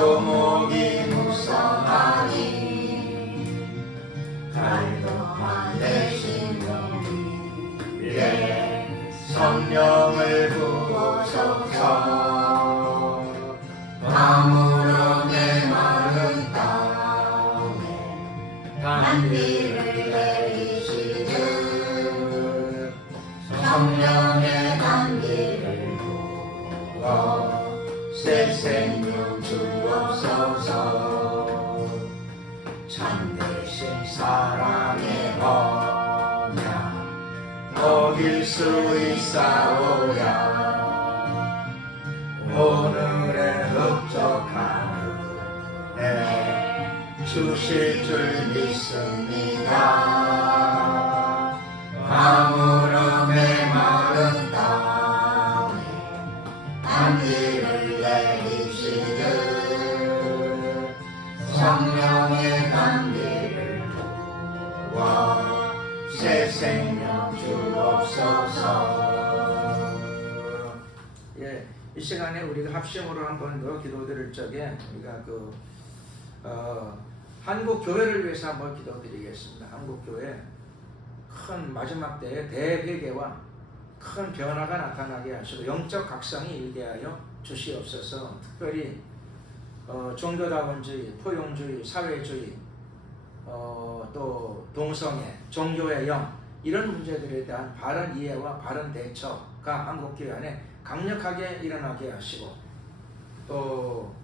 조목이 무성하니 달도만 대신 우리의 성령을 부어소서. 아무런 메마른 땅에 단비를 내리시듯 성령의 단비를 부어 새 생명 주옵소서. 참되신 사랑의 언약 먹일 수 있사오랴. 오늘의 흡족한 은혜 주실 줄 믿습니다. 아무런 메마른 땅에 단비를 내리시듯 성령의 단비를 부어 새 생명 주옵소서. 예, 이 시간에 우리가 합심으로 한번 더 기도드릴 적에 우리가 한국 교회를 위해서 한번 기도드리겠습니다. 한국 교회 큰 마지막 때에 대회개와 큰 변화가 나타나게 하시고 영적 각성이 일게 하여 주시옵소서. 특별히 종교다원주의, 포용주의, 사회주의, 또 동성애, 종교의 영 이런 문제들에 대한 바른 이해와 바른 대처가 한국교회 안에 강력하게 일어나게 하시고 또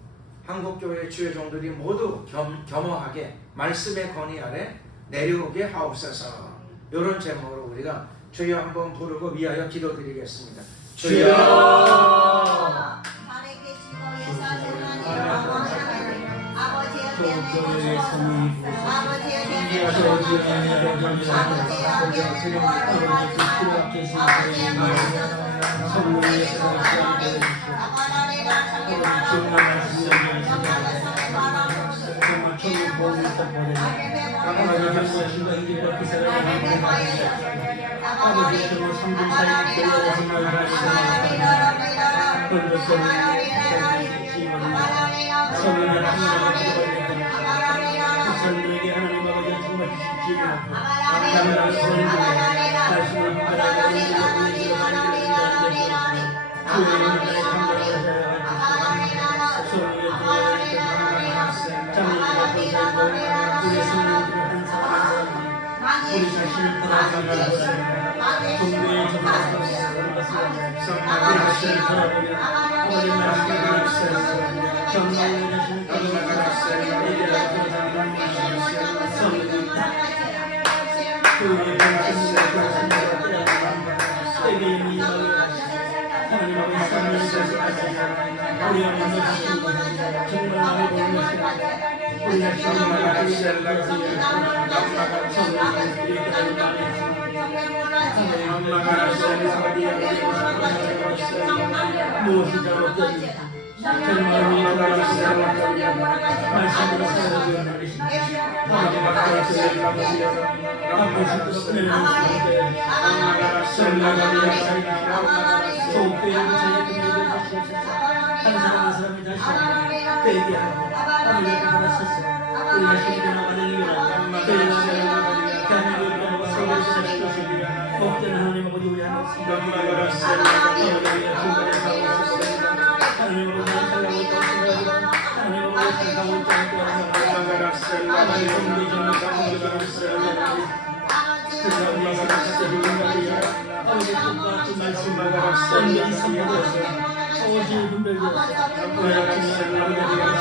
한국교회 주요 종들이 모두 겸허하게 말씀의 권위 아래 내려오게 하옵소서. 이런 제목으로 우리가 주여 한번 부르고 위하여 기도드리겠습니다. 주여 우리 자신을 돌아보며 종교의 정체성을 자신을 돌아보며 아버지 말씀을 주옵소서. 정령의 자신을 돌아보며 예배하고 성령님 교회의 말씀을 세계 이미 하나님 아버지 성령을 자식하시고 우리 안에서 주시고 정말 나를 보는 것이다. 우리 자신을 무엇이 잘못되지 정말 말씀으로 살아가는 말이십니다. 아버지 밖에서 아버지께서 은혜를 주시는데 소교회를 자기에게 주시옵소서. 한 사람 한 사람이 다시 되게 하고 하늘에 살아서서 우리 자신이 변화가는 이유는 대한민국을 세계를 살아주시기를 복되는 하나님 아버지 우리 하나님 하나님 아버지 살라고 있다고 생각하지만 하나님 아버지 살라고 있다고 아버지 똑같은 말씀을 온전히 선포되어서 아버지의 분별되어서 세상 등불에서 아버지 등불 우리 한 사람이 하나님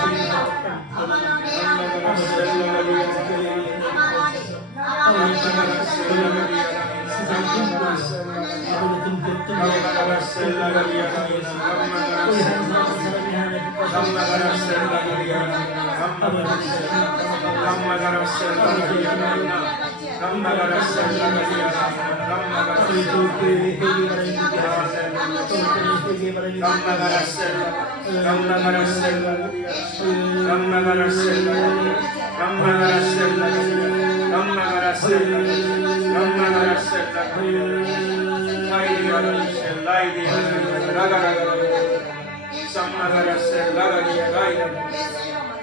Sammagarasel lagaria gaida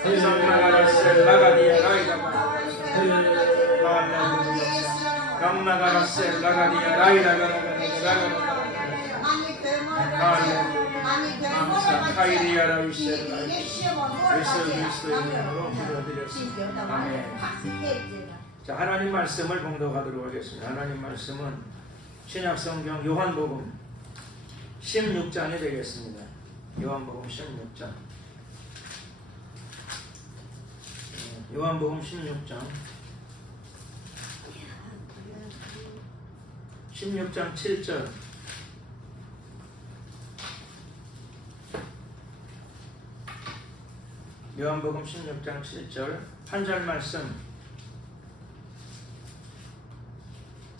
성나가라세 라가디아 라이다가 감나가라세 라가디아 라이다가 카이리아라 위세 예수 그리스도의 이름으로 기도드렸습니다. 아멘. 자, 하나님 말씀을 봉독하도록 하겠습니다. 하나님 말씀은 신약성경 요한복음 16장이 되겠습니다. 요한복음 16장. 요한복음 16장. 16장 7절. 요한복음 16장 7절 한 절 말씀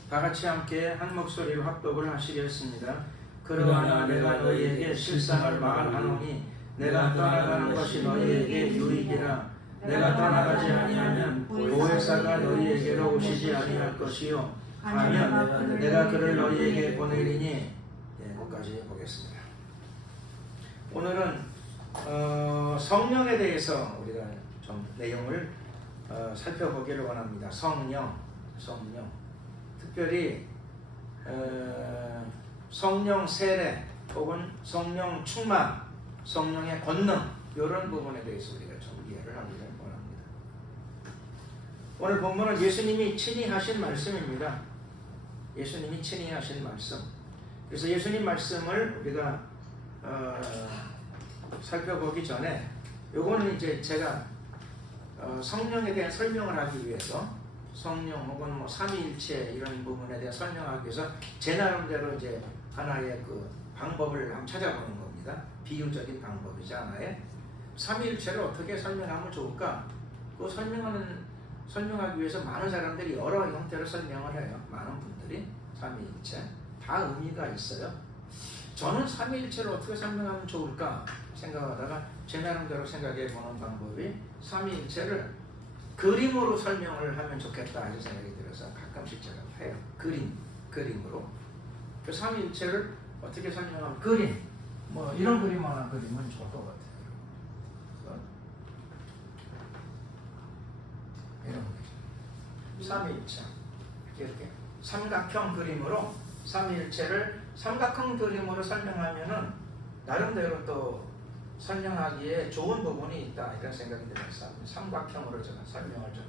다 같이 함께 한 목소리로 합독을 하시겠습니다. 그러나 내가 너희에게 실상을 말하노니 내가 떠나가는 것이 너희에게 유익이라. 내가 떠나가지 아니하면 보혜사가 너희에게로 오시지 아니할 것이요 하면 내가 그를 너희에게 보내리니. 거기까지 보겠습니다. 오늘은 성령에 대해서 우리가 좀 내용을 살펴보기를 원합니다. 성령. 특별히 성령 세례 혹은 성령 충만, 성령의 권능 이런 부분에 대해서 우리가 좀 이해를 하기를 원합니다. 오늘 본문은 예수님이 친히 하신 말씀입니다. 예수님이 친히 하신 말씀. 그래서 예수님 말씀을 우리가 살펴보기 전에 요거는 이제 제가 성령에 대한 설명을 하기 위해서 성령 혹은 뭐 삼위일체 이런 부분에 대해 설명하기 위해서 제 나름대로 이제 하나의 그 방법을 한번 찾아보는 겁니다. 비유적인 방법이지 하나의 삼위일체를 어떻게 설명하면 좋을까? 그 설명하기 위해서 많은 사람들이 여러 형태로 설명을 해요. 많은 분들이 삼위일체 다 의미가 있어요. 저는 삼위일체를 어떻게 설명하면 좋을까 생각하다가 제 나름대로 생각해 보는 방법이 삼위일체를 그림으로 설명을 하면 좋겠다 이런 생각이 들어서 가끔씩 제가 해요. 그림으로. 그 삼위일체를 어떻게 설명하면 그림, 뭐 이런 그림 하나 그리면 좋을 것 같아요. 이런 그림. 삼위일체 이렇게 삼각형 그림으로 삼위일체를 삼각형 그림으로 설명하면은 나름대로 또 설명하기에 좋은 부분이 있다 이런 생각이 들어서 삼각형으로 제가 설명을 좀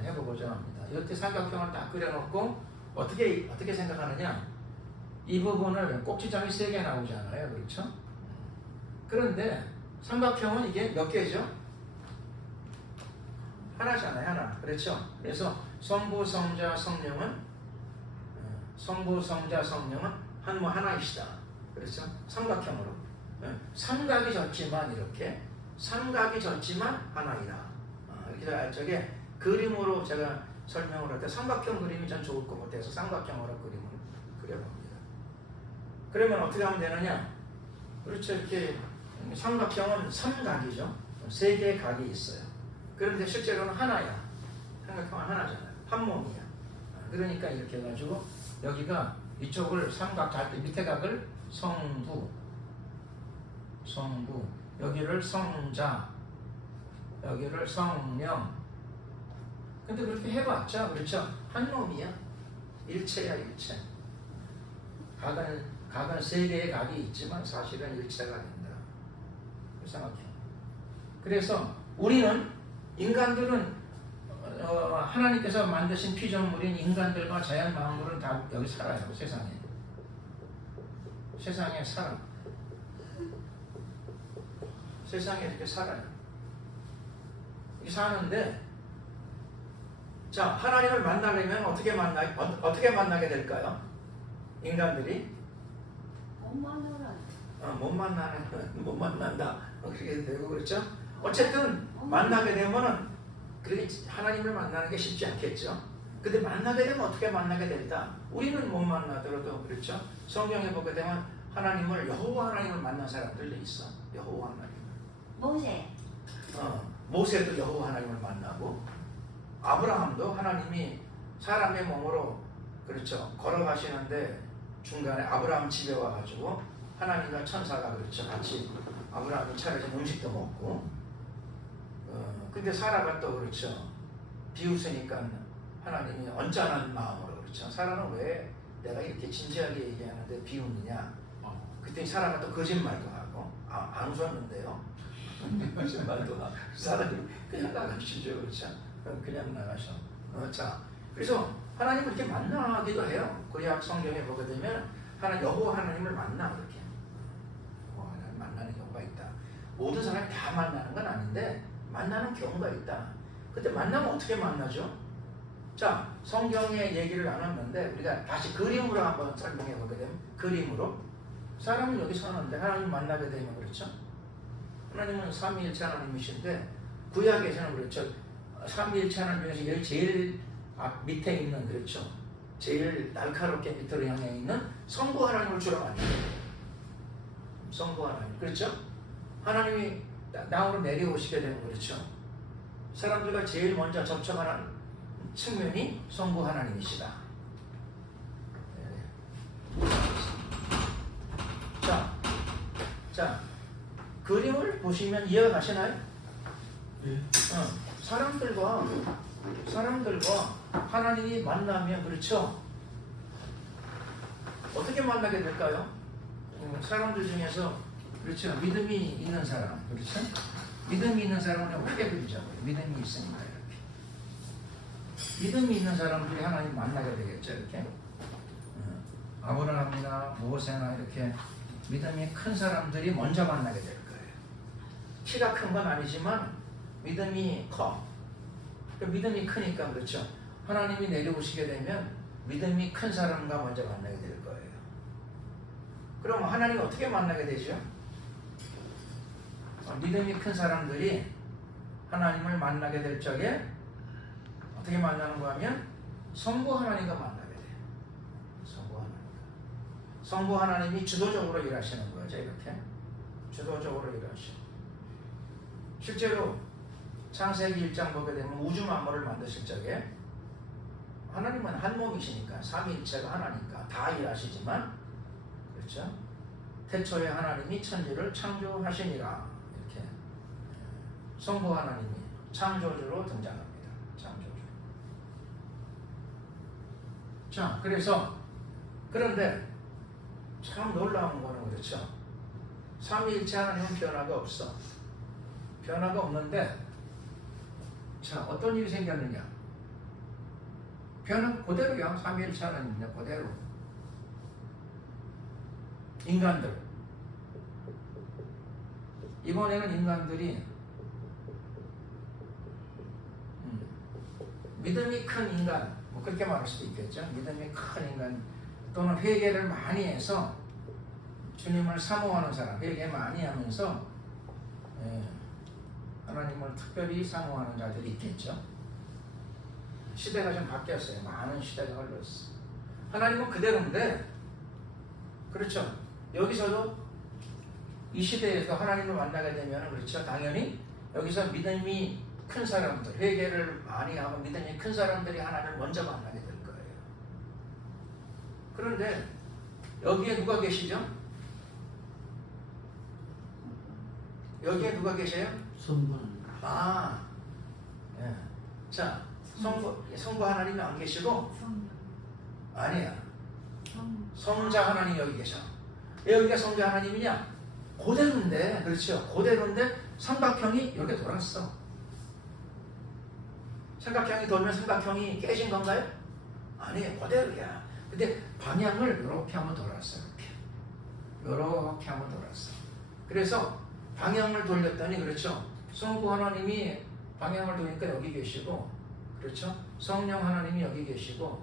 해보고자 합니다. 이렇게 삼각형을 딱 그려놓고 어떻게 생각하느냐? 이 부분을 꼭지점이 3개 나오잖아요, 그렇죠? 그런데 삼각형은 이게 몇 개죠? 하나잖아요, 하나. 그렇죠? 그래서 성부, 성자, 성령은 하나이시다. 그렇죠? 삼각형으로. 삼각이 졌지만 이렇게 삼각이 졌지만 하나이라. 이렇게 저게 그림으로 제가 설명을 할 때 삼각형 그림이 전 좋을 것 같아서 삼각형으로 그림을 그려봅니다. 그러면 어떻게 하면 되느냐? 그렇죠. 이렇게 삼각형은 3각이죠. 3개의 각이 있어요. 그런데 실제로는 하나야. 삼각형은 하나잖아요. 한 몸이야. 그러니까 이렇게 해가지고 여기가 이쪽을 삼각 잘 때 밑에 각을 성부, 여기를 성자, 여기를 성령. 근데 그렇게 해봤자 그렇죠? 한 놈이야. 일체야, 일체. 각은 3개의 각이 있지만 사실은 일체가 된다. 삼각형. 그래서 우리는 인간들은 하나님께서 만드신 피조물인 인간들과 자연 만물은 다 여기 살아요. 세상에 살아. 세상에 이렇게 살아요. 이렇게 사는데, 자, 하나님을 만나려면 어떻게 만나게 될까요? 인간들이 못 만난다. 그렇게 되고 그렇죠? 어쨌든 만나게 되면은 그렇게 하나님을 만나는 게 쉽지 않겠죠. 근데 만나게 되면 어떻게 만나게 된다? 우리는 못 만나더라도 그렇죠. 성경에 보게 되면 여호와 하나님을 만난 사람들도 있어. 여호와 하나님. 모세도 여호와 하나님을 만나고 아브라함도 하나님이 사람의 몸으로 그렇죠 걸어가시는데 중간에 아브라함 집에 와가지고 하나님과 천사가 그렇죠 같이 아브라함이 차려진 음식도 먹고 근데 사라가 또 그렇죠. 비웃으니까 하나님이 언짢은 마음으로 그렇죠. 사라는 왜 내가 이렇게 진지하게 얘기하는데 비웃느냐. 그때 사라가 또 거짓말도 하고 안 웃었는데요. 거짓말도 하고 사람이 그냥 나가시죠. 그렇죠. 그냥 나가셔. 자, 그래서 하나님을 이렇게 만나기도 해요. 구약 성경에 보게 되면 여호와 하나님을 만나 그렇게. 여호와 하나님 만나는 경우가 있다. 모든 사람이 다 만나는 건 아닌데 만나는 경우가 있다. 그때 만나면 어떻게 만나죠? 자, 성경의 얘기를 나눴는데 우리가 다시 그림으로 한번 설명해 보게 되면 그림으로 사람은 여기 사는데 하나님 만나게 되면 그렇죠. 하나님은 삼위일체 하나님이신데 구약에서는 그렇죠. 삼위일체 하나님 중에서 제일 밑에 있는 그렇죠. 제일 날카롭게 밑으로 향해 있는 성부 하나님을 주로 만나요. 성부 하나님 그렇죠. 하나님이 땅으로 내려오시게 되면 그렇죠. 사람들과 제일 먼저 접촉하는 측면이 성부 하나님이시다. 자, 그림을 보시면 이해가 가시나요? 사람들과 하나님이 만나면 그렇죠. 어떻게 만나게 될까요? 사람들 중에서 그렇죠. 믿음이 있는 사람, 그렇죠? 믿음이 있는 사람은 어떻게 그리자고요? 믿음이 있으니까 이렇게. 믿음이 있는 사람들이 하나님 만나게 되겠죠, 이렇게. 아브라함이나 모세나 이렇게 믿음이 큰 사람들이 먼저 만나게 될 거예요. 키가 큰 건 아니지만 믿음이 커. 믿음이 크니까 그렇죠. 하나님이 내려오시게 되면 믿음이 큰 사람과 먼저 만나게 될 거예요. 그럼 하나님 어떻게 만나게 되죠? 믿음이 큰 사람들이 하나님을 만나게 될 적에 어떻게 만나는가 하면 성부 하나님과 만나게 돼요. 성부 하나님이 주도적으로 일하시는 거죠. 이렇게 주도적으로 일하시고 실제로 창세기 1장 보게 되면 우주 만물을 만드실 적에 하나님은 한 몸이시니까 삼위일체가 하나니까 다 일하시지만 그렇죠. 태초에 하나님이 천지를 창조하시니라 이렇게 성부 하나님이 창조주로 등장합니다. 창조주. 자, 그런데 참 놀라운 거는 그렇죠. 삼위일체 하나님은 변화가 없어. 변화가 없는데 자, 어떤 일이 생겼느냐? 변화가 그대로야. 삼위일체 하나님이냐 그대로. 인간들. 이번에는 인간들이 믿음이 큰 인간, 뭐 그렇게 말할 수도 있겠죠. 믿음이 큰 인간 또는 회개를 많이 해서 주님을 사모하는 사람, 회개 많이 하면서 하나님을 특별히 사모하는 자들이 있겠죠. 시대가 좀 바뀌었어요. 많은 시대가 흘렀어. 하나님은 그대로인데 그렇죠. 여기서도 이 시대에서 하나님을 만나게 되면 그렇죠. 당연히 여기서 믿음이 큰 사람들, 회개를 많이 하고 믿음이 큰 사람들이 하나님을 먼저 만나게 될 거예요. 그런데 여기에 누가 계시죠? 여기에 누가 계세요? 성부. 예. 자, 성부 하나님이 안 계시고 아니야. 성자 하나님 여기 계셔. 왜 여기가 성자 하나님이냐? 그대로인데, 그렇죠. 그대로인데 삼각형이 이렇게 돌았어. 삼각형이 돌면 삼각형이 깨진 건가요? 아니에요. 그대로야. 근데 방향을 이렇게 한번 돌았어. 이렇게 한번 돌았어. 그래서 방향을 돌렸더니 그렇죠. 성부 하나님이 방향을 돌리니까 여기 계시고 그렇죠. 성령 하나님이 여기 계시고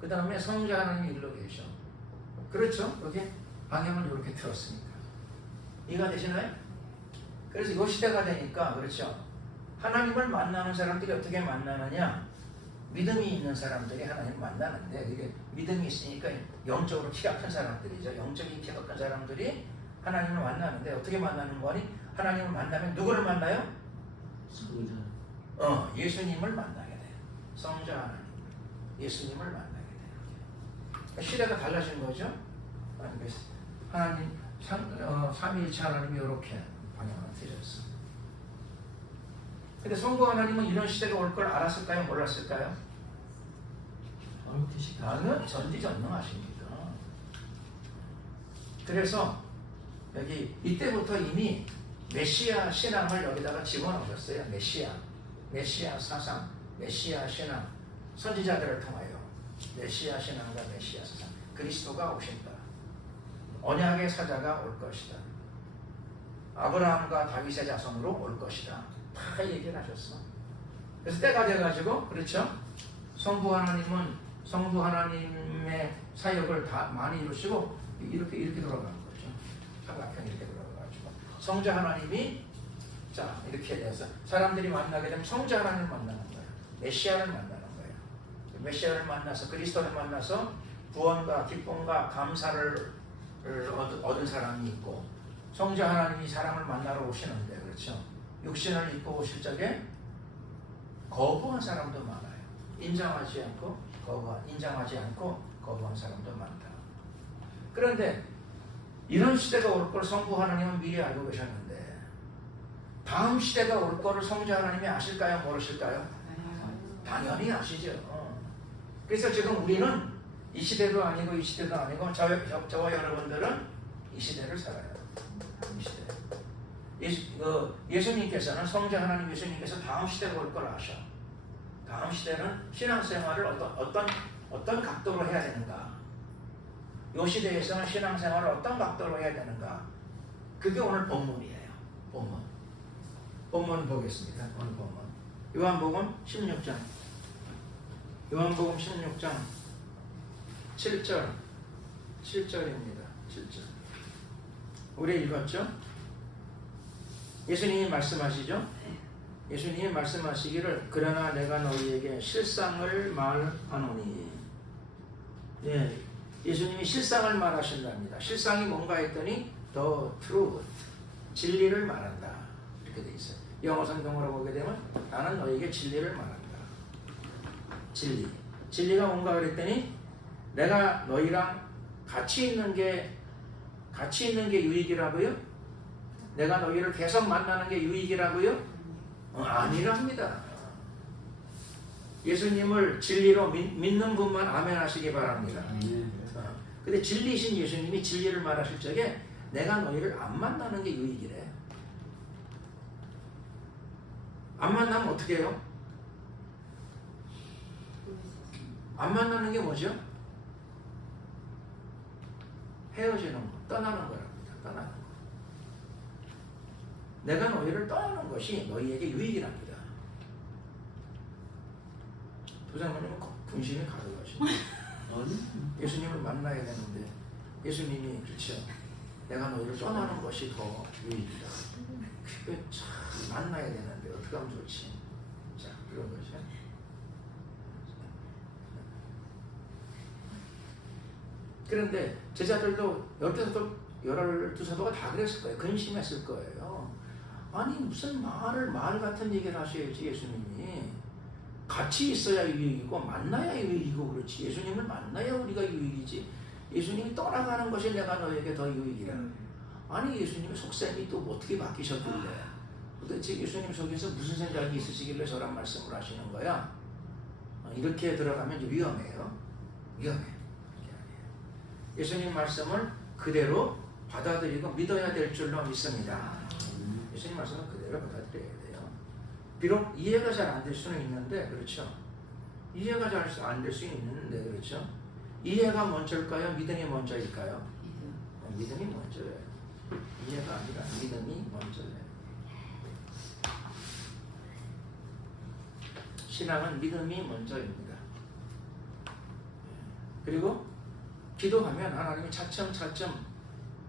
그 다음에 성자 하나님이 일로 계셔. 그렇죠. 여기 방향을 이렇게 틀었으니까 이해가 되시나요? 그래서 이 시대가 되니까 그렇죠. 하나님을 만나는 사람들이 어떻게 만나느냐? 믿음이 있는 사람들이 하나님을 만나는데 이게 믿음이 있으니까 영적으로 키가 큰 사람들이죠. 영적인 키가 큰 사람들이 하나님을 만나는데 어떻게 만나는 거니? 하나님을 만나면 누구를 만나요? 성자. 예수님을 만나게 돼요. 성자 하나님, 예수님을 만나게 돼요. 시대가 달라진 거죠. 하나님 삼위일체 하나님이 이렇게 방향을 틀렸어. 근데 성부 하나님은 이런 시대가 올 걸 알았을까요? 몰랐을까요? 나는 전지전능하십니다. 그래서 여기 이때부터 이미 메시아 신앙을 여기다가 집어넣으셨어요. 메시아 사상, 메시아 신앙, 선지자들을 통하여 메시아 신앙과 메시아 사상, 그리스도가 오신다. 언약의 사자가 올 것이다. 아브라함과 다윗의 자손으로 올 것이다. 다 얘기를 하셨어. 그래서 때가 돼가지고 그렇죠. 성부 하나님의 사역을 다 많이 이루시고 이렇게 돌아가는 거죠. 사각형 이렇게 돌아가가지고 성자 하나님이 자 이렇게 돼서 사람들이 만나게 되면 성자 하나님을 만나는 거예요. 메시아를 만나는 거예요. 메시아를 만나서 그리스도를 만나서 구원과 기쁨과 감사를 얻은 사람이 있고, 성자 하나님이 사람을 만나러 오시는데 그렇죠. 육신을 입고 오실 적에 거부한 사람도 많아요. 인정하지 않고 거부한 사람도 많다. 그런데 이런 시대가 올 걸 성부 하나님은 미리 알고 계셨는데 다음 시대가 올 거를 성자 하나님이 아실까요? 모르실까요? 당연히 아시죠. 그래서 지금 우리는 이 시대도 아니고 이 시대도 아니고 저와 여러분들은 이 시대를 살아요. 이 시대. 예수님께서는 성자 하나님 예수님께서 다음 시대가 올 걸 아셔. 다음 시대는 신앙생활을 어떤 각도로 해야 되는가? 이 시대에서는 신앙생활을 어떤 각도로 해야 되는가? 그게 오늘 본문이에요. 본문 보겠습니다. 오늘 본문. 요한복음 16장. 요한복음 16장 7절입니다. 7절. 우리 읽었죠? 예수님이 말씀하시죠? 예수님이 말씀하시기를 그러나 내가 너희에게 실상을 말하노니. 예, 예수님이 실상을 말하신답니다. 실상이 뭔가 했더니 the truth, 진리를 말한다. 이렇게 돼 있어요. 영어 성경으로 보게 되면 나는 너희에게 진리를 말한다. 진리가 뭔가 그랬더니 내가 너희랑 같이 있는 게 유익이라고요? 내가 너희를 계속 만나는 게 유익이라고요? 아니랍니다. 예수님을 진리로 믿는 분만 아멘 하시기 바랍니다. 근데 진리이신 예수님이 진리를 말하실 적에 내가 너희를 안 만나는 게 유익이래. 안 만나면 어떻게 해요? 안 만나는 게 뭐죠? 헤어지는 거, 떠나는 거랍니다. 떠나는 거. 내가 너희를 떠나는 것이 너희에게 유익이랍니다. 부장님은 분심이 가득하시고 예수님을 만나야 되는데 예수님이 그렇죠. 내가 너희를 떠나는 것이 더 유익이다. 참 만나야 되는데 어떻게 하면 좋지? 자, 그런 거죠. 그런데 제자들도 12사도가 다 그랬을 거예요. 근심했을 거예요. 아니 무슨 말 같은 얘기를 하셔야지. 예수님이 같이 있어야 유익이고 만나야 유익이고 그렇지. 예수님을 만나야 우리가 유익이지. 예수님이 떠나가는 것이 내가 너에게 더 유익이라. 아니 예수님의 속셈이 또 어떻게 바뀌셨길래, 도대체 예수님 속에서 무슨 생각이 있으시길래 저런 말씀을 하시는 거야? 이렇게 들어가면 위험해요. 예수님 말씀을 그대로 받아들이고 믿어야 될 줄로 믿습니다. 예수님 말씀을 그대로 받아들여야 돼요. 비록 이해가 잘 안 될 수는 있는데 그렇죠. 이해가 잘 안 될 수는 있는데 그렇죠. 이해가 먼저일까요? 믿음이 먼저일까요? 믿음이 먼저예요. 이해가 아니라 믿음이 먼저예요. 신앙은 믿음이 먼저입니다. 그리고 기도하면 하나님이 차츰차츰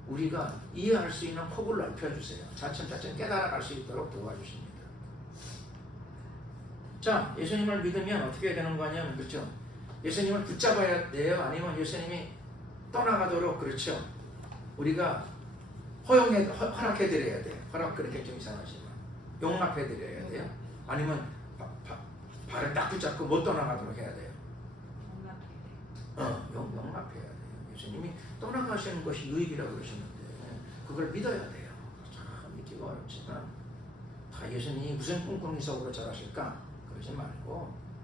우리가 이해할 수 있는 폭을 넓혀주세요. 차츰차츰 깨달아갈 수 있도록 도와주십니다. 자, 예수님을 믿으면 어떻게 되는 거냐면 그렇죠. 예수님을 붙잡아야 돼요? 아니면 예수님이 떠나가도록 그렇죠. 우리가 허락해드려야 돼요. 허락 그렇게 좀 이상하지만 용납해드려야 돼요. 아니면 발을 딱 붙잡고 못 떠나가도록 해야 돼요. 용납해야 돼요. 예수님이 떠나가시는 것이 유익이라고 그러셨는데 그걸 믿어야 돼요. 참 믿기가 어렵지만 다 예수님이 무슨 꿍꿍이 속으로 절하실까? 그러지 말고